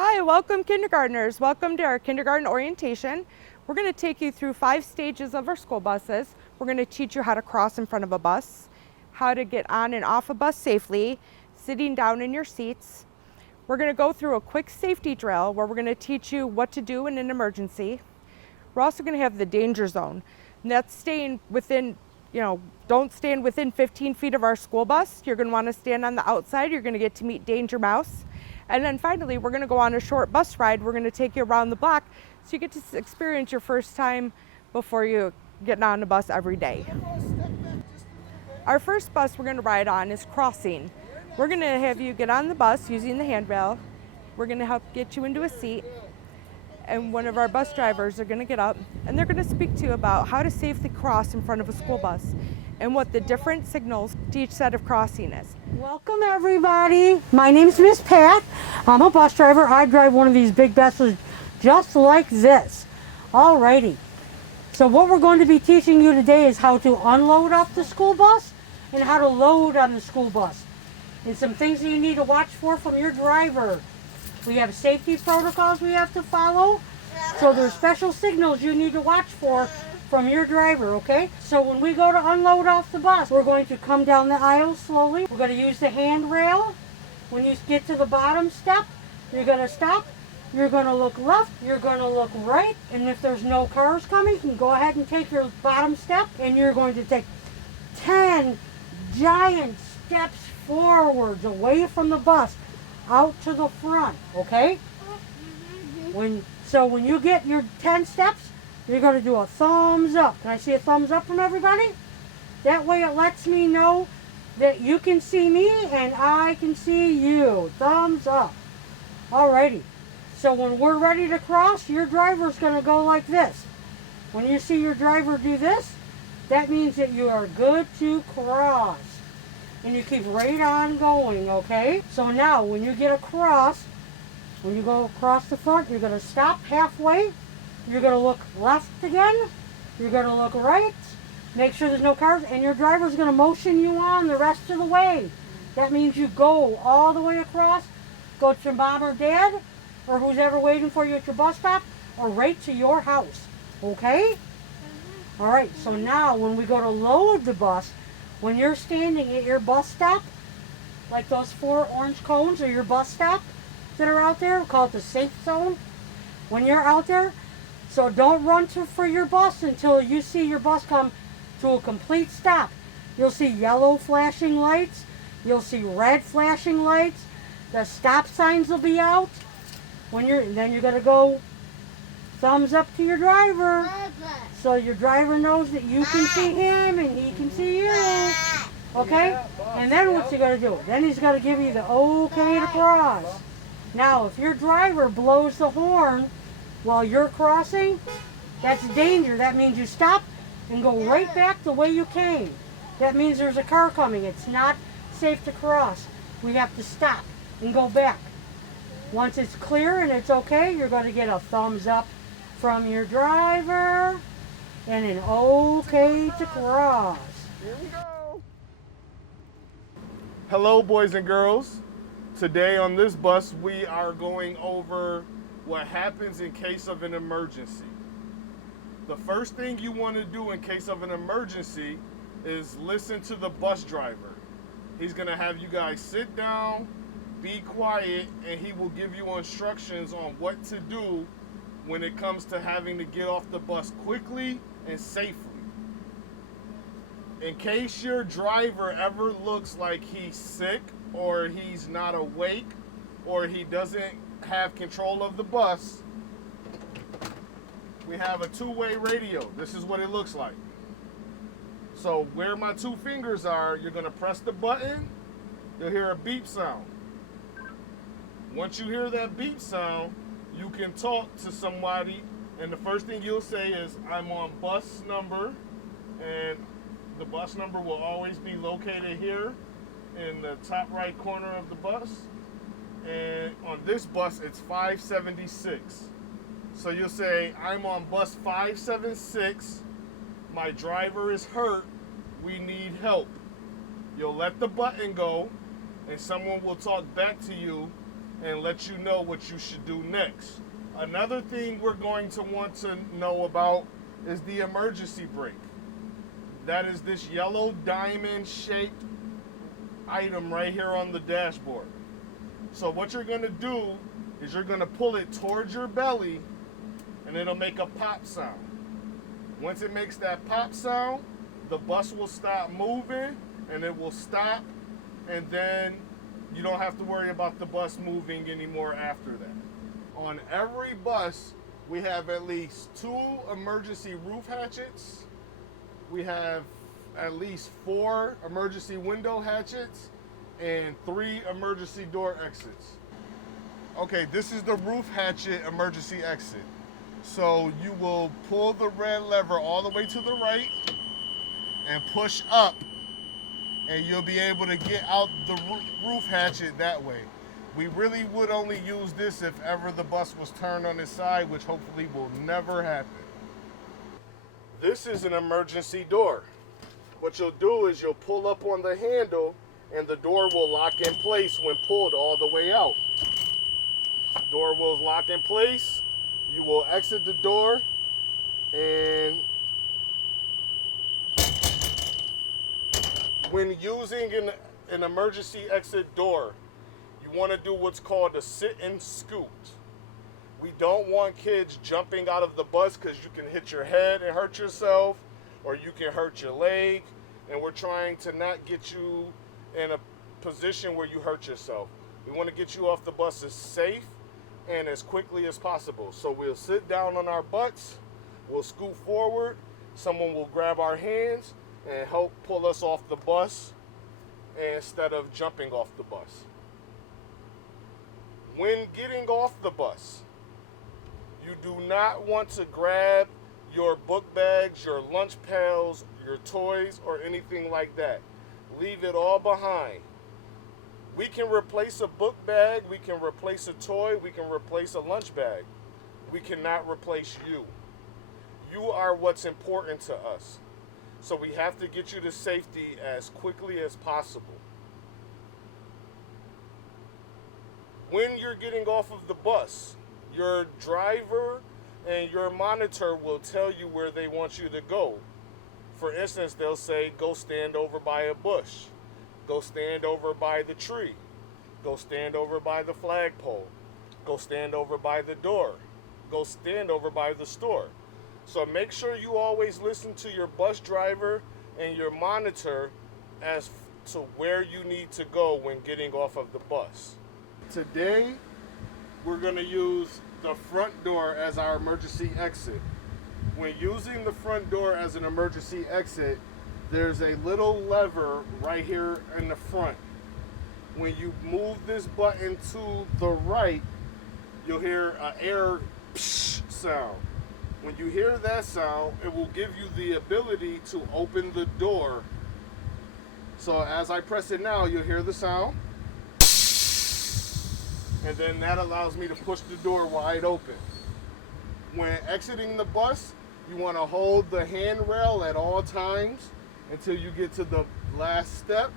Hi, welcome kindergartners. Welcome to our kindergarten orientation. We're going to take you through 5 stages of our school buses. We're going to teach you how to cross in front of a bus, how to get on and off a bus safely, sitting down in your seats. We're going to go through a quick safety drill where we're going to teach you what to do in an emergency. We're also going to have the danger zone, and that's staying within, don't stand within 15 feet of our school bus. You're going to want to stand on the outside. You're going to get to meet Danger Mouse. And then finally, we're going to go on a short bus ride. We're going to take you around the block so you get to experience your first time before you get on the bus every day. Our first bus we're going to ride on is crossing. We're going to have you get on the bus using the handrail. We're going to help get you into a seat. And one of our bus drivers are going to get up and they're going to speak to you about how to safely cross in front of a school bus and what the different signals to each set of crossing is. Welcome everybody. My name's Miss Pat. I'm a bus driver. I drive one of these big buses just like this. Alrighty. So what we're going to be teaching you today is how to unload off the school bus and how to load on the school bus. And some things that you need to watch for from your driver. We have safety protocols we have to follow. So there's special signals you need to watch for from your driver, okay? So when we go to unload off the bus, we're going to come down the aisle slowly. We're going to use the handrail. When you get to the bottom step, you're going to stop. You're going to look left. You're going to look right. And if there's no cars coming, you can go ahead and take your bottom step. And you're going to take 10 giant steps forwards away from the bus out to the front, okay? When you get your 10 steps, you're going to do a thumbs up. Can I see a thumbs up from everybody? That way it lets me know that you can see me and I can see you. Thumbs up. Alrighty. So when we're ready to cross, your driver's going to go like this. When you see your driver do this, that means that you are good to cross. And you keep right on going, okay? So now when you get across, when you go across the front, you're going to stop halfway. You're going to look left again. You're going to look right. Make sure there's no cars. And your driver's going to motion you on the rest of the way. That means you go all the way across. Go to your mom or dad or who's ever waiting for you at your bus stop or right to your house. Okay? All right. So now when we go to load the bus, when you're standing at your bus stop, like those 4 orange cones or your bus stop that are out there, we call it the safe zone. When you're out there, so don't run for your bus until you see your bus come to a complete stop. You'll see yellow flashing lights. You'll see red flashing lights. The stop signs will be out. Then you're gonna go thumbs up to your driver, so your driver knows that you can see him and he can see you. Okay? And then what's he gonna do? Then he's gonna give you the okay to cross. Now, if your driver blows the horn while you're crossing, that's danger. That means you stop and go right back the way you came. That means there's a car coming. It's not safe to cross. We have to stop and go back. Once it's clear and it's okay, you're going to get a thumbs up from your driver and an okay to cross. Here we go. Hello, boys and girls. Today on this bus, we are going over what happens in case of an emergency. The first thing you want to do in case of an emergency is listen to the bus driver. He's going to have you guys sit down, be quiet, and he will give you instructions on what to do when it comes to having to get off the bus quickly and safely. In case your driver ever looks like he's sick or he's not awake or he doesn't have control of the bus, we have a 2-way radio. This is what it looks like. So where my 2 fingers are, you're going to press the button. You'll hear a beep sound. Once you hear that beep sound, you can talk to somebody, and the first thing you'll say is, I'm on bus number, and the bus number will always be located here in the top right corner of the bus. And on this bus, it's 576. So you'll say, I'm on bus 576. My driver is hurt. We need help. You'll let the button go, and someone will talk back to you and let you know what you should do next. Another thing we're going to want to know about is the emergency brake. That is this yellow diamond shaped item right here on the dashboard. So what you're going to do is you're going to pull it towards your belly and it'll make a pop sound. Once it makes that pop sound, the bus will stop moving and it will stop, and then you don't have to worry about the bus moving anymore after that. On every bus, we have at least 2 emergency roof hatchets. We have at least 4 emergency window hatchets and 3 emergency door exits. Okay, this is the roof hatchet emergency exit. So you will pull the red lever all the way to the right and push up, and you'll be able to get out the roof hatchet that way. We really would only use this if ever the bus was turned on its side, which hopefully will never happen. This is an emergency door. What you'll do is you'll pull up on the handle and the door will lock in place when pulled all the way out. Door will lock in place. You will exit the door, and when using an emergency exit door, you want to do what's called a sit and scoot. We don't want kids jumping out of the bus because you can hit your head and hurt yourself, or you can hurt your leg, and we're trying to not get you in a position where you hurt yourself. We want to get you off the bus as safe and as quickly as possible. So we'll sit down on our butts, we'll scoot forward, someone will grab our hands and help pull us off the bus instead of jumping off the bus. When getting off the bus, you do not want to grab your book bags, your lunch pails, your toys, or anything like that. Leave it all behind. We can replace a book bag, we can replace a toy, we can replace a lunch bag. We cannot replace you. You are what's important to us. So we have to get you to safety as quickly as possible. When you're getting off of the bus, your driver and your monitor will tell you where they want you to go. For instance, they'll say, go stand over by a bush. Go stand over by the tree. Go stand over by the flagpole. Go stand over by the door. Go stand over by the store. So make sure you always listen to your bus driver and your monitor as to where you need to go when getting off of the bus. Today, we're going to use the front door as our emergency exit. When using the front door as an emergency exit, there's a little lever right here in the front. When you move this button to the right, you'll hear an air psh sound. When you hear that sound, it will give you the ability to open the door. So as I press it now, you'll hear the sound. And then that allows me to push the door wide open. When exiting the bus, you want to hold the handrail at all times until you get to the last step,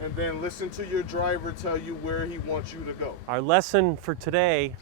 and then listen to your driver tell you where he wants you to go. Our lesson for today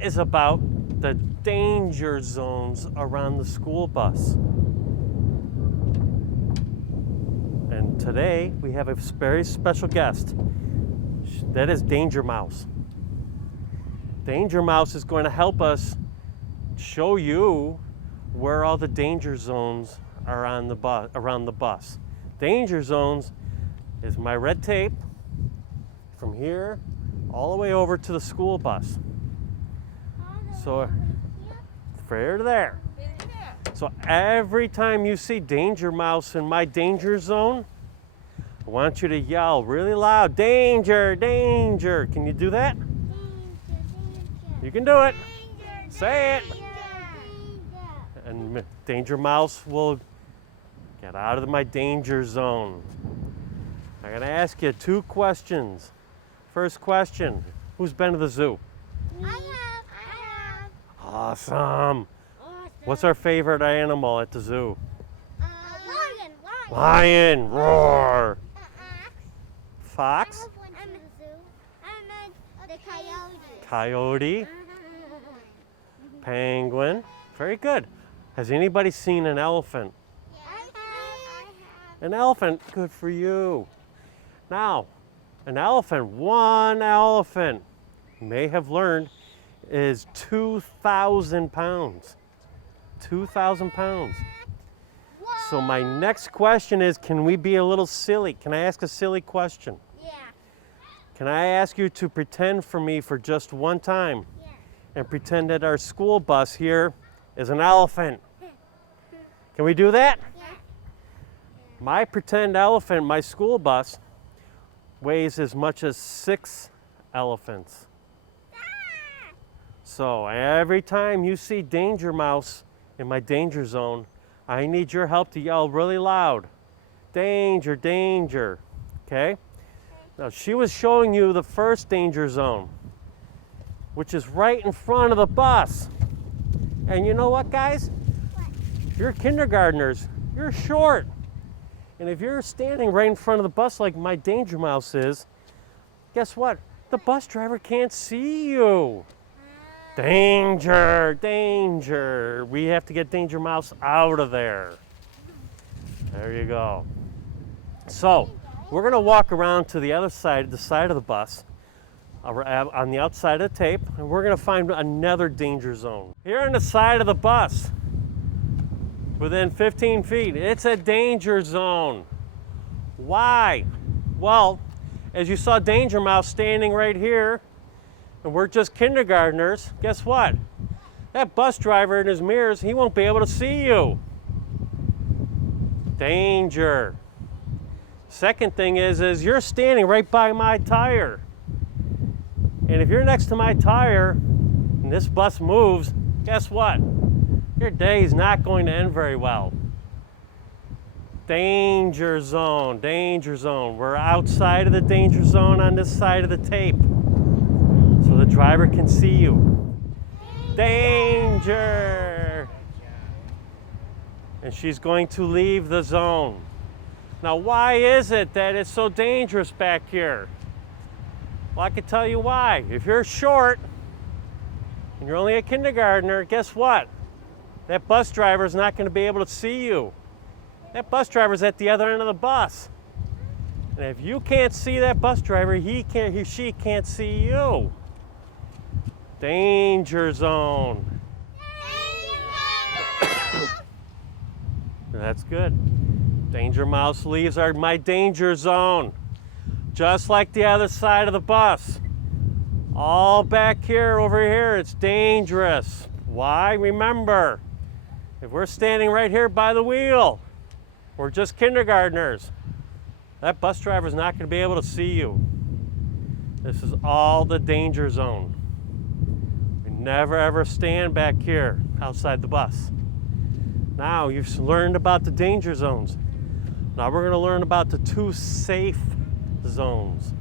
is about the danger zones around the school bus. And today we have a very special guest. That is Danger Mouse. Danger Mouse is going to help us show you where all the danger zones are on the around the bus. Danger zones is my red tape from here all the way over to the school bus. So fair to there. So every time you see Danger Mouse in my danger zone, I want you to yell really loud, danger, danger. Can you do that? You can do it. Say it. And Danger Mouse will get out of my danger zone. I'm going to ask you 2 questions. First question, who's been to the zoo? I have. Awesome. What's our favorite animal at the zoo? Lion. Lion, roar. Fox? I The coyote. Coyote, penguin. Very good. Has anybody seen an elephant? I have. An elephant, good for you. Now, an elephant, one elephant, you may have learned, is 2,000 pounds. 2,000 pounds. So my next question is, can we be a little silly? Can I ask a silly question? Yeah. Can I ask you to pretend for me for just one time Yeah. and pretend that our school bus here is an elephant? Can we do that? Yeah. My pretend elephant, my school bus, weighs as much as 6 elephants. So every time you see Danger Mouse in my danger zone, I need your help to yell really loud. Danger, danger. Okay? Now she was showing you the first danger zone, which is right in front of the bus. And you know what, guys? You're kindergartners. You're short. And if you're standing right in front of the bus like my Danger Mouse is, guess what? The bus driver can't see you. Danger, danger. We have to get Danger Mouse out of there. There you go. So, we're going to walk around to the other side, the side of the bus, on the outside of the tape, and we're going to find another danger zone. Here on the side of the bus, within 15 feet, it's a danger zone. Why? Well, as you saw Danger Mouse standing right here, and we're just kindergartners, guess what? That bus driver in his mirrors, he won't be able to see you. Danger. Second thing is you're standing right by my tire. And if you're next to my tire and this bus moves, guess what? Your day is not going to end very well. Danger zone, danger zone. We're outside of the danger zone on this side of the tape, so the driver can see you. Danger! And she's going to leave the zone. Now, why is it that it's so dangerous back here? Well, I can tell you why. If you're short and you're only a kindergartner, guess what? That bus driver is not going to be able to see you. That bus driver's at the other end of the bus. And if you can't see that bus driver, she can't see you. Danger zone. That's good. Danger Mouse leaves my danger zone. Just like the other side of the bus. All back here, over here, it's dangerous. Why? Remember, if we're standing right here by the wheel, we're just kindergartners. That bus driver's not going to be able to see you. This is all the danger zone. We never ever stand back here outside the bus. Now you've learned about the danger zones. Now we're going to learn about the 2 safe zones,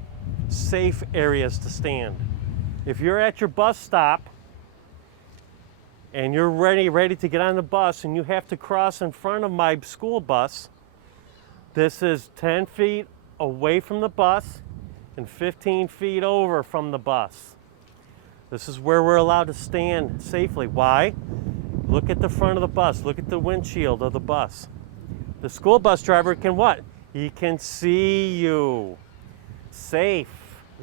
safe areas to stand. If you're at your bus stop and you're ready to get on the bus and you have to cross in front of my school bus, this is 10 feet away from the bus and 15 feet over from the bus. This is where we're allowed to stand safely. Why? Look at the front of the bus. Look at the windshield of the bus. The school bus driver can what? He can see you. Safe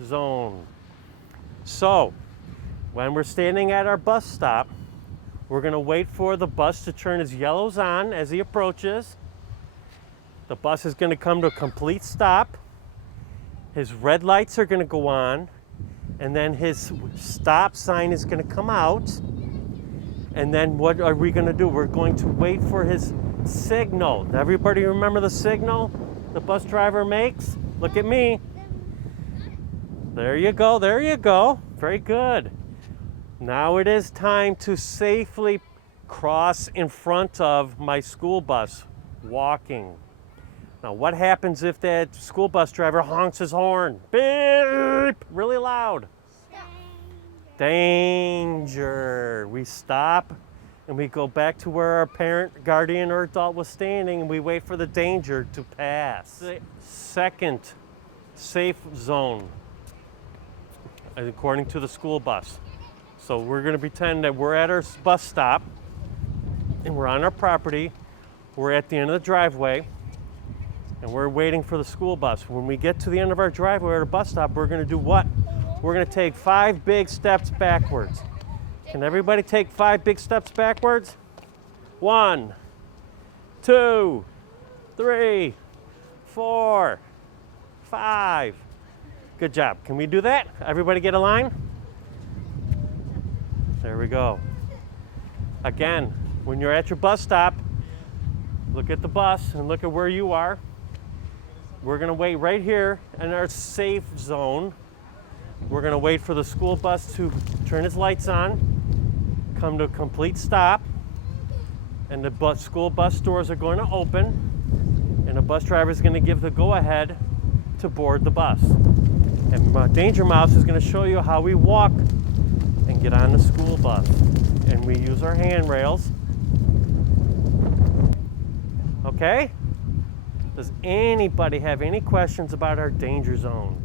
zone. So, when we're standing at our bus stop, we're going to wait for the bus to turn his yellows on as he approaches. The bus is going to come to a complete stop. His red lights are going to go on, and then his stop sign is going to come out. And then what are we going to do? We're going to wait for his signal. Everybody remember the signal the bus driver makes? Look at me. There you go, there you go. Very good. Now it is time to safely cross in front of my school bus, walking. Now what happens if that school bus driver honks his horn? Beep! Really loud. Danger. We stop and we go back to where our parent, guardian, or adult was standing, and we wait for the danger to pass. Second safe zone. according to the school bus. So we're going to pretend that we're at our bus stop and we're on our property. We're at the end of the driveway and we're waiting for the school bus. When we get to the end of our driveway or the bus stop, we're going to do what? We're going to take 5 big steps backwards. Can everybody take 5 big steps backwards? 1, 2, 3, 4, 5. Good job. Can we do that? Everybody get a line? There we go. Again, when you're at your bus stop, look at the bus and look at where you are. We're going to wait right here in our safe zone. We're going to wait for the school bus to turn its lights on, come to a complete stop, and the school bus doors are going to open, and the bus driver is going to give the go-ahead to board the bus. And Danger Mouse is going to show you how we walk and get on the school bus. And we use our handrails. Okay? Does anybody have any questions about our danger zone?